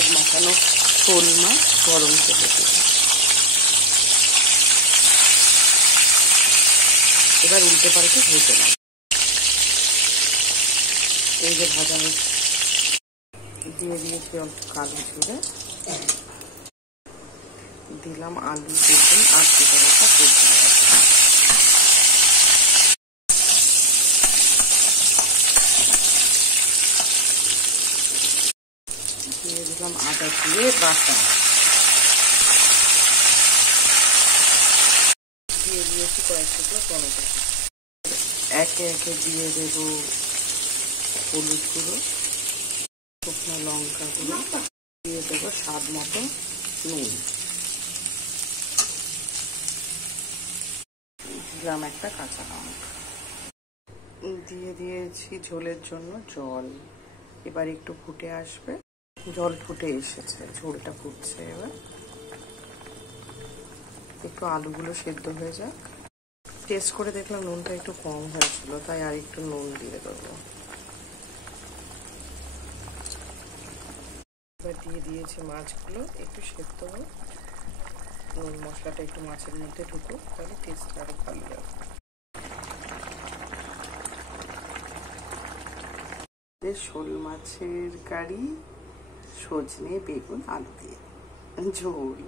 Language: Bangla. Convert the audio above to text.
হলুদ মাখানো শোল মাছ গরম তেলে দিলাম। এবার উল্টে পাল্টে ভেজে নেব। এই যে ভাজা দিয়ে দিয়েছি একটু কালো জিরে, দিলাম আলু, বেগুন আর কেটে রাখা সবজি। দিয়ে দিলাম আদা দিয়ে বাটা, দিয়ে দিয়েছি কয়েক টুকরো টমেটো। একে একে দিয়ে দেব হলুদ গুঁড়ো, শুকনো লঙ্কা গুঁড়ো, দিয়ে দেবো স্বাদ মতো নুন, দিলাম একটা কাঁচা লঙ্কা, দিয়ে দিয়েছি ঝোলের জন্য জল। এবার একটু ফুটে আসবে, জল ফুটে এসেছে, ঝোলটা ফুটছে। এবার একটু আলুগুলো সেদ্ধ হয়ে যাক। টেস্ট করে দেখলাম নুনটা একটু কম হয়েছিল, তাই আর একটু নুন দিয়ে দেবো। এবার দিয়ে দিয়েছি মাছগুলো, একটু সেদ্ধ হোক, নুন মশলাটা একটু মাছের মধ্যে ঢুকুক, তাহলে টেস্টটা আরো ভালো লাগবে। শোল মাছের কারি, সজনে, বেগুন, আলু দিয়ে ঝোল।